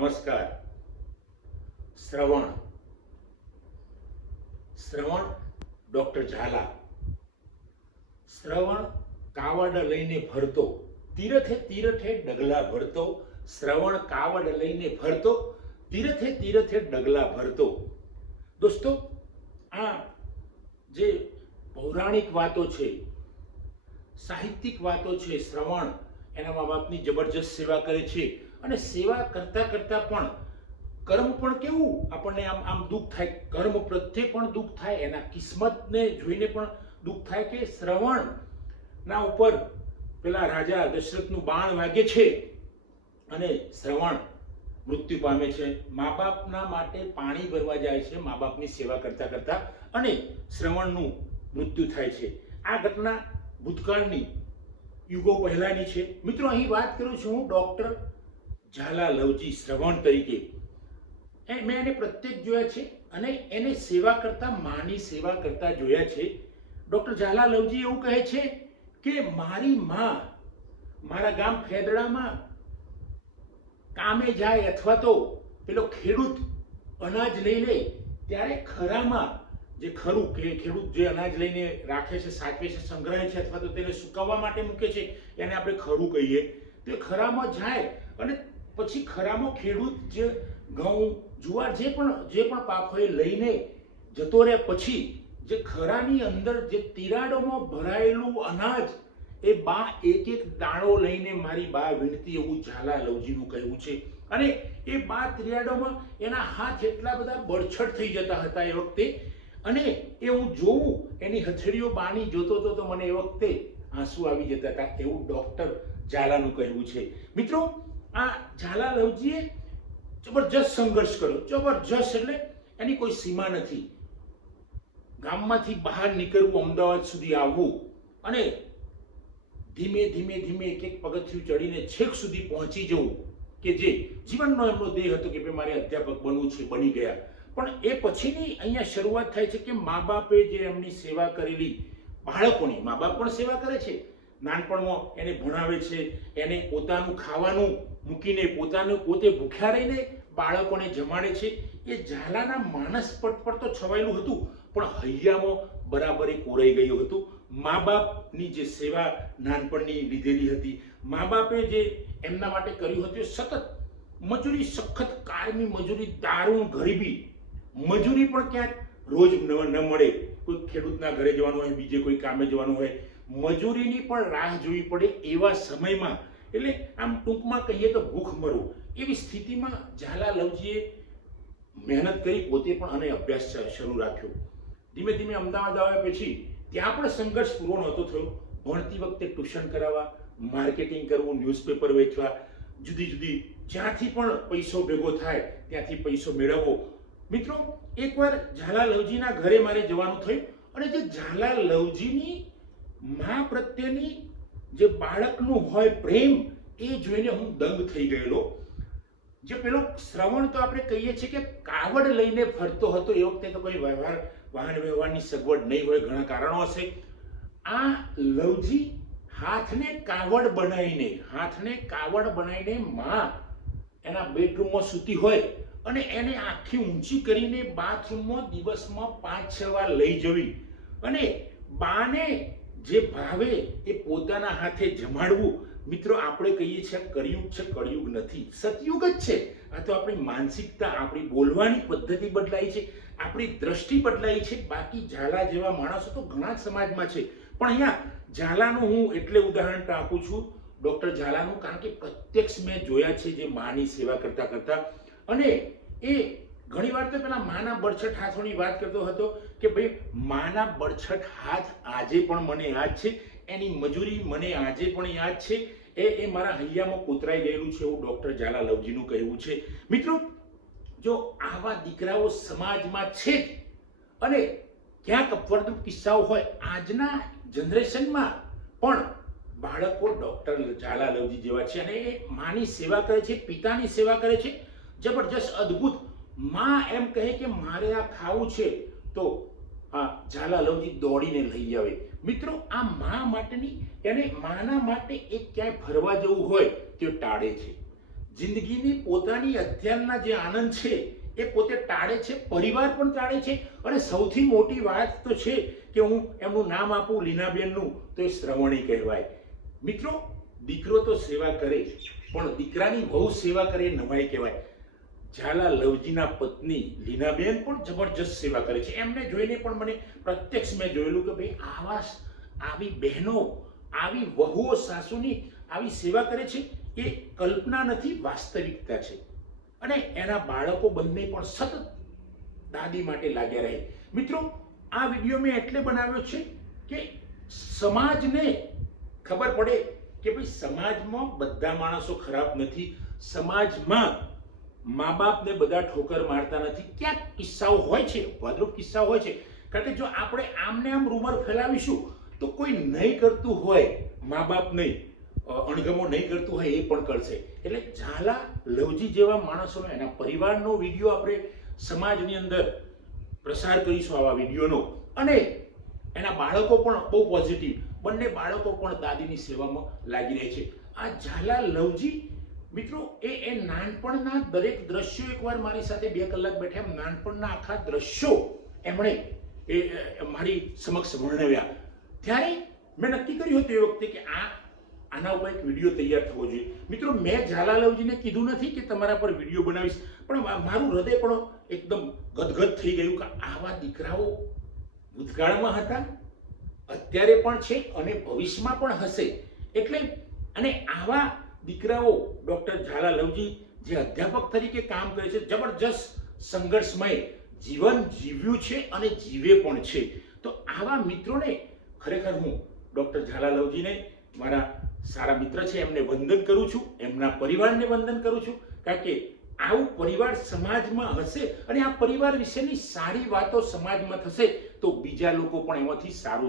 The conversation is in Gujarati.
નમસ્કાર. શ્રવણ શ્રવણ ડોક્ટર ઝાલા. શ્રવણ કાવડ લઈને ફરતો, તીરથે તીરથે ડગલા ભરતો. શ્રવણ કાવડ લઈને ફરતો, તીરથે તીરથે ડગલા ભરતો. દોસ્તો, આ જે પૌરાણિક વાતો છે, સાહિત્યિક વાતો છે, શ્રવણ એના મા બાપની જબરજસ્ત સેવા કરે છે અને સેવા કરતા કરતા પણ કર્મ પણ કેવું આપણને આમ દુઃખ થાય, કર્મ પ્રત્યે પણ દુઃખ થાય, એના કિસ્મતને જોઈને પણ દુઃખ થાય કે શ્રવણ ના ઉપર પેલા રાજા દશરથનું બાણ વાગે છે અને શ્રવણ મૃત્યુ પામે છે. મા બાપના માટે પાણી ભરવા જાય છે મા બાપની સેવા કરતા કરતા અને શ્રવણનું મૃત્યુ થાય છે. આ ઘટના ભૂતકાળની યુગો પહેલાની છે. મિત્રો, અહીં વાત કરું છું હું ડોક્ટર ઝાલા લવજી શ્રવણ તરીકે. મેં એને પ્રત્યેક જોયા છે અને એને સેવા કરતા, માની સેવા કરતા જોયા છે. ડોક્ટર ઝાલા લવજી એવું કહે છે કે મારી માં મારા ગામ ફેદડામાં કામે જાય અથવા તો પેલો ખેડૂત અનાજ લઈ લે ત્યારે ખરામાં, જે ખરું કે ખેડૂત જે અનાજ લઈને રાખે છે, સાચવે છે, સંગ્રહે છે અથવા તો તેને સુકવવા માટે મૂકે છે, એને આપણે ખરું કહીએ. તે ખરામાં જાય અને પછી ખરામાં ખેડૂત જે ઘઉં, જુવાર, જે પણ પાક હોય લઈને જતો રહે, પછી જે ખરાની અંદર જે તિરાડોમાં ભરાયેલું અનાજ એ બા એક એક દાણો લઈને મારી બા વીણતી, એવું ઝાલા લવજીનું કહેવું છે. અને એ બા તિરાડોમાં એના હાથ એટલા બધા બળછટ થઈ જતા હતા એ વખતે, અને એ હું જોઉં, એની હથેળીઓ બાની જોતો હતો તો મને એ વખતે આંસુ આવી જતા હતા, એવું ડોક્ટર ઝાલાનું કહેવું છે. મિત્રો, આ ઝાલા લવજીએ જબરજસ્ત સંઘર્ષ કર્યો, જબરજસ્ત એટલે એની કોઈ સીમા નથી. ગામમાંથી બહાર નીકળવું, અમદાવાદ સુધી આવવું અને ધીમે ધીમે ધીમે એક એક પગથિયું ચડીને છેક સુધી પહોંચી જવું, કે જે જીવનનો એમનો ધ્યેય હતો કે ભાઈ મારે અધ્યાપક બનવું છે, બની ગયા. પણ એ પછીની અહીંયા શરૂઆત થાય છે કે મા બાપે જે એમની સેવા કરેલી બાળકોની, મા બાપ પણ સેવા કરે છે, નાનપણમાં એને ભણાવે છે, એને પોતાનું ખાવાનું મૂકીને પોતે ભૂખ્યા રહીને બાળકોને જમાડે છે. એ ઝાલાના માનસ પટ પર તો છવાયેલું હતું પણ હૈયામાં બરાબર એ કોરાઈ ગયું હતું. મા બાપની જે સેવા નાનપણની લીધેલી હતી, મા બાપે જે એમના માટે કર્યું હતું, સતત મજૂરી, સખત કાયમી મજૂરી, દારૂણ ગરીબી, મજૂરી પણ ક્યાંક રોજ ન મળે, કોઈ ખેડૂતના ઘરે જવાનું હોય, બીજે કોઈ કામે જવાનું હોય, મજૂરીની પણ રાહ જોવી પડે એવા સમયમાં, એટલે આમ ટૂંકમાં કહીએ તો ભૂખ મરવું, એવી સ્થિતિમાં ઝાલા લવજીએ મહેનત કરી પોતે પણ અને અભ્યાસ શરૂ રાખ્યો. ધીમે ધીમે અમદાવાદ આવ્યા પછી ત્યાં પણ સંઘર્ષ પૂરો નહોતો થયો. ભણતી વખતે ટ્યુશન કરાવવા, માર્કેટિંગ કરવું, ન્યૂઝપેપર વેચવા, જુદી જુદી જ્યાંથી પણ પૈસો ભેગો થાય ત્યાંથી પૈસો મેળવવો. મિત્રો, એકવાર ઝાલા લવજીના ઘરે મારે જવાનું થયું અને જે ઝાલા લવજીની મા પ્રત્યેની જે બાળકનું હોય પ્રેમ, એ જોઈને હું દંગ થઈ ગયેલો. જે પેલો શ્રવણ તો આપણે કહીએ છીએ કે કાવડ લઈને ફરતો હતો, એ વખતે તો કોઈ વાહન વ્યવહારની સગવડ નહીં હોય, ઘણા કારણો હશે. આ લવજી હાથને કાવડ બનાવીને માં એના બેડરૂમમાં સૂતી હોય અને એને આખી ઊંચી કરીને બાથરૂમમાં દિવસમાં 5-6 વાર લઈ જવી અને બાને જે ભાવે એ પોતાના હાથે જમાડવું. મિત્રો, આપણે કહીએ છીએ કળિયુગ છે, કળિયુગ નથી, સતયુગ જ છે. આ તો આપણી માનસિકતા, આપણી બોલવાની પદ્ધતિ બદલાઈ છે, આપણી દ્રષ્ટિ બદલાઈ છે. બાકી ઝાલા જેવા માણસો તો ઘણા જ સમાજમાં છે, પણ અહીંયા ઝાલાનું હું એટલે ઉદાહરણ ટાંકું છું, ડોક્ટર ઝાલાનું, કારણ કે પ્રત્યક્ષ મેં જોયા છે જે માની સેવા કરતા કરતા. અને એ ઘણી વાર તો પેલા માના બળછટ હાથોની વાત કરતો હતો કે ભાઈ માના બળછટ હાથ આજે પણ મને યાદ છે, એની મજૂરી મને આજે પણ યાદ છે, એ મારા હૈયામાં કોતરાઈ ગયેલું છે, એવું ડોક્ટર ઝાલા લવજીનું કહેવું છે. મિત્રો, જો આવા દીકરાઓ સમાજમાં છે અને ક્યાંક અપવાદરૂપ કિસ્સાઓ હોય, આજના જનરેશનમાં પણ બાળકો ડોક્ટર ઝાલા લવજી જેવા છે અને એ માની સેવા કરે છે, પિતાની સેવા કરે છે, જબરજસ્ત, અદ્ભુત. માં એમ કહે કે મારે આ ખાવું છે તો ઝાલા લવજી દોડીને લઈ આવે. મિત્રો, આ માં માટેની, એને માના માટે એક ક્યાંય ફરવા જવું હોય તો ટાળે છે. જિંદગીની પોતાની અત્યારના જે આનંદ છે એ પોતે ટાળે છે, પરિવાર પણ ટાળે છે. અને સૌથી મોટી વાત તો છે કે હું એમનું નામ આપું લીનાબેનનું, તો એ શ્રવણી કહેવાય. મિત્રો, દીકરો તો સેવા કરે, પણ દીકરાની વહુ સેવા કરે એ નવાઈ કહેવાય. ઝાલા લવજીના પત્ની લીનાબેન પણ જબરજસ્ત સેવા કરે છે. એમને જોઈને પણ મને પ્રત્યક્ષ મેં જોયેલું કે ભાઈ આવી બહેનો, આવી વહુઓ સાસુની આવી સેવા કરે છે એ કલ્પના નથી, વાસ્તવિકતા છે. અને એના બાળકો બંને પણ સતત દાદી માટે લાગ્યા રહે. મિત્રો, આ વિડીયો મેં એટલે બનાવ્યો છે કે સમાજને ખબર પડે કે ભાઈ સમાજમાં બધા માણસો ખરાબ નથી, સમાજમાં મા બાપને બધા ઠોકર મારતા નથી. ક્યાંક કિસ્સાઓ હોય છે, ભદ્રુપ કિસ્સાઓ હોય છે. કારણ કે જો આપણે આમને આમ રૂમર ફેલાવીશું તો કોઈ નહીં કરતું હોય, મા બાપ નહીં, અણગમો નહીં કરતું હોય એ પણ કરશે. એટલે ઝાલા લવજી જેવા માણસોનો, એના પરિવારનો વિડીયો આપણે સમાજની અંદર પ્રસાર કરીશું આવા વિડીયોનો. અને એના બાળકો પણ બહુ પોઝિટિવ, બંને બાળકો પણ દાદીની સેવામાં લાગી રહે છે. આ ઝાલા લવજી મિત્રો એ નાનપણના દરેક દ્રશ્યો, એકવાર મારી સાથે 2 કલાક બેઠા, એમ નાનપણના આખા દ્રશ્યો એમણે મારી સમક્ષ વર્ણવ્યા. ત્યારે મેં નક્કી કર્યું હતું એ વખતે કે આના ઉપર એક વિડીયો તૈયાર થવો જોઈએ. મિત્રો, મેં ઝાલા લવજીને કીધું નથી કે તમારા પર વિડીયો બનાવીશ, પણ મારું હૃદય પણ એકદમ ગદગદ થઈ ગયું કે આવા દીકરાઓ ભૂતકાળમાં હતા, અત્યારે પણ છે અને ભવિષ્યમાં પણ હશે. એટલે અને આવા દીકરાઓ ડોક્ટર ઝાલા લવજી જે અધ્યાપક તરીકે કામ કરે છે, જબરજસ્ત સંઘર્ષમય જીવન જીવ્યું છે અને જીવે પણ છે. તો આવા મિત્રોને ખરેખર હું ડોક્ટર ઝાલા લવજીને, મારા સારા મિત્ર છે, એમને વંદન કરું છું, એમના પરિવારને વંદન કરું છું. કારણ કે આવું પરિવાર સમાજમાં હશે અને આ પરિવાર વિશેની સારી વાતો સમાજમાં થશે તો બીજા લોકો પણ એમાંથી સારું